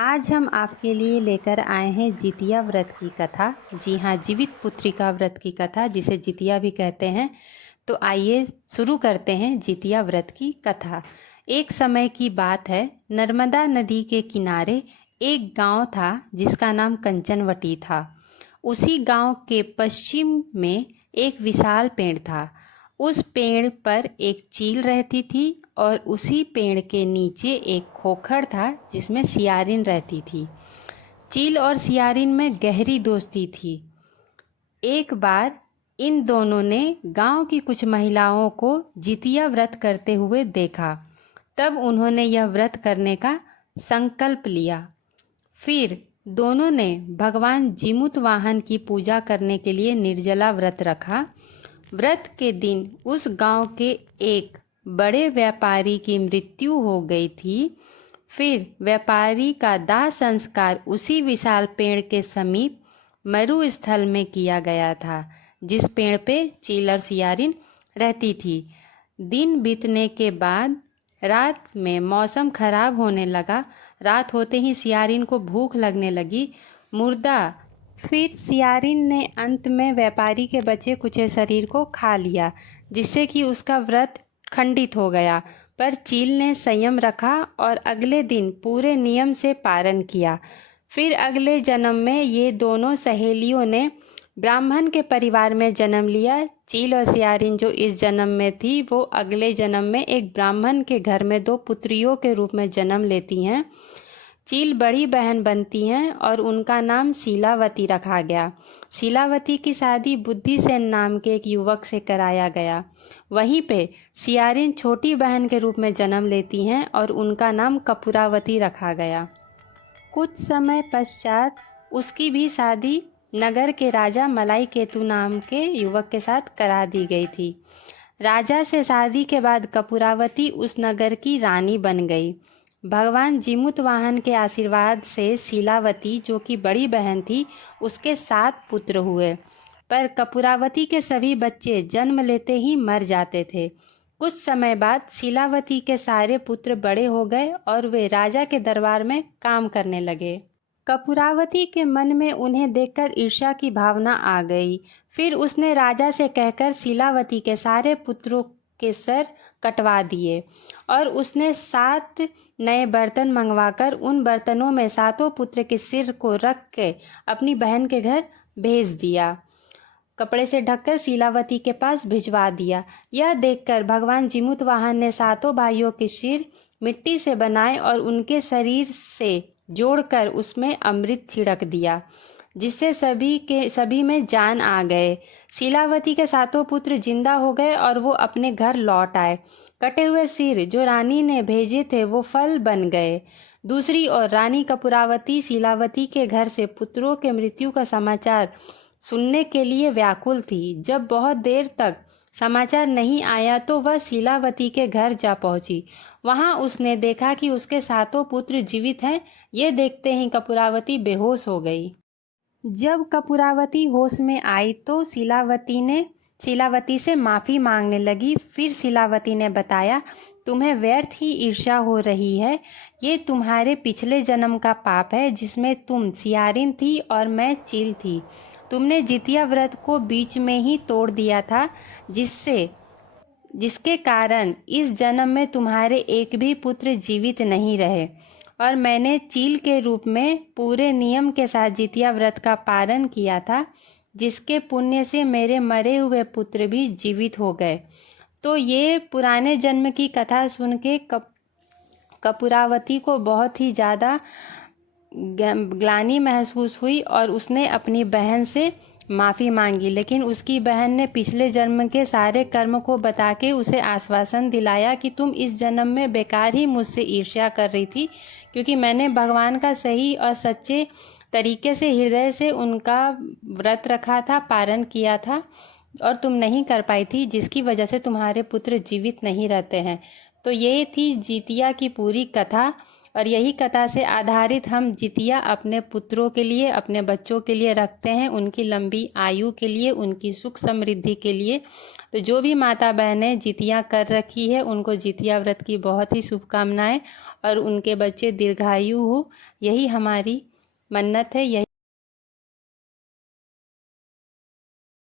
आज हम आपके लिए लेकर आए हैं जितिया व्रत की कथा। जी हाँ, जीवित पुत्रिका व्रत की कथा, जिसे जितिया भी कहते हैं। तो आइए शुरू करते हैं जितिया व्रत की कथा। एक समय की बात है, नर्मदा नदी के किनारे एक गांव था जिसका नाम कंचनवटी था। उसी गांव के पश्चिम में एक विशाल पेड़ था। उस पेड़ पर एक चील रहती थी और उसी पेड़ के नीचे एक खोखर था जिसमें सियारिन रहती थी। चील और सियारिन में गहरी दोस्ती थी। एक बार इन दोनों ने गांव की कुछ महिलाओं को जितिया व्रत करते हुए देखा। तब उन्होंने यह व्रत करने का संकल्प लिया। फिर दोनों ने भगवान जिमुत वाहन की पूजा करने के लिए निर्जला व्रत रखा। व्रत के दिन उस गांव के एक बड़े व्यापारी की मृत्यु हो गई थी। फिर व्यापारी का दाह संस्कार उसी विशाल पेड़ के समीप मरुस्थल में किया गया था, जिस पेड़ पे चील और सियारिन रहती थी। दिन बीतने के बाद रात में मौसम खराब होने लगा। रात होते ही सियारिन को भूख लगने लगी। फिर सियारिन ने अंत में व्यापारी के बचे कुचे शरीर को खा लिया, जिससे कि उसका व्रत खंडित हो गया। पर चील ने संयम रखा और अगले दिन पूरे नियम से पारण किया। फिर अगले जन्म में ये दोनों सहेलियों ने ब्राह्मण के परिवार में जन्म लिया। चील और सियारिन जो इस जन्म में थी, वो अगले जन्म में एक ब्राह्मण के घर में दो पुत्रियों के रूप में जन्म लेती हैं। चील बड़ी बहन बनती हैं और उनका नाम शीलावती रखा गया। शीलावती की शादी बुद्धिसेन नाम के एक युवक से कराया गया। वहीं पे सियारिन छोटी बहन के रूप में जन्म लेती हैं और उनका नाम कपूरावती रखा गया। कुछ समय पश्चात उसकी भी शादी नगर के राजा मलाई केतु नाम के युवक के साथ करा दी गई थी। राजा से शादी के बाद कपूरावती उस नगर की रानी बन गई। भगवान जिमुत वाहन के आशीर्वाद से शीलावती, जो कि बड़ी बहन थी, उसके 7 पुत्र हुए। पर कपूरावती के सभी बच्चे जन्म लेते ही मर जाते थे। कुछ समय बाद शीलावती के सारे पुत्र बड़े हो गए और वे राजा के दरबार में काम करने लगे। कपूरावती के मन में उन्हें देखकर ईर्ष्या की भावना आ गई। फिर उसने राजा से कहकर शीलावती के सारे पुत्रों के सर कटवा दिए और उसने 7 नए बर्तन मंगवाकर उन बर्तनों में 7 पुत्र के सिर को रख के अपनी बहन के घर भेज दिया। कपड़े से ढककर शीलावती के पास भिजवा दिया। यह देखकर भगवान जिमुत वाहन ने 7 भाइयों के सिर मिट्टी से बनाए और उनके शरीर से जोड़कर उसमें अमृत छिड़क दिया, जिससे सभी में जान आ गए। शीलावती के 7 पुत्र जिंदा हो गए और वो अपने घर लौट आए। कटे हुए सिर जो रानी ने भेजे थे वो फल बन गए। दूसरी ओर रानी कपूरावती शीलावती के घर से पुत्रों के मृत्यु का समाचार सुनने के लिए व्याकुल थी। जब बहुत देर तक समाचार नहीं आया तो वह शीलावती के घर जा पहुंची। वहां उसने देखा कि उसके 7 पुत्र जीवित हैं। ये देखते ही कपूरावती बेहोश हो गई। जब कपूरावती होश में आई तो शीलावती से माफ़ी मांगने लगी। फिर शीलावती ने बताया, तुम्हें व्यर्थ ही ईर्ष्या हो रही है। ये तुम्हारे पिछले जन्म का पाप है, जिसमें तुम सियारिन थी और मैं चील थी। तुमने जितिया व्रत को बीच में ही तोड़ दिया था, जिसके कारण इस जन्म में तुम्हारे एक भी पुत्र जीवित नहीं रहे। और मैंने चील के रूप में पूरे नियम के साथ जितिया व्रत का पालन किया था, जिसके पुण्य से मेरे मरे हुए पुत्र भी जीवित हो गए। तो ये पुराने जन्म की कथा सुन के कपूरावती को बहुत ही ज़्यादा ग्लानि महसूस हुई और उसने अपनी बहन से माफ़ी मांगी। लेकिन उसकी बहन ने पिछले जन्म के सारे कर्म को बता के उसे आश्वासन दिलाया कि तुम इस जन्म में बेकार ही मुझसे ईर्ष्या कर रही थी, क्योंकि मैंने भगवान का सही और सच्चे तरीके से हृदय से उनका व्रत रखा था, पारण किया था, और तुम नहीं कर पाई थी, जिसकी वजह से तुम्हारे पुत्र जीवित नहीं रहते हैं। तो ये थी जितिया की पूरी कथा। और यही कथा से आधारित हम जितिया अपने पुत्रों के लिए, अपने बच्चों के लिए रखते हैं, उनकी लंबी आयु के लिए, उनकी सुख समृद्धि के लिए। तो जो भी माता बहनें जितिया कर रखी है उनको जितिया व्रत की बहुत ही शुभकामनाएं, और उनके बच्चे दीर्घायु हो, यही हमारी मन्नत है। यही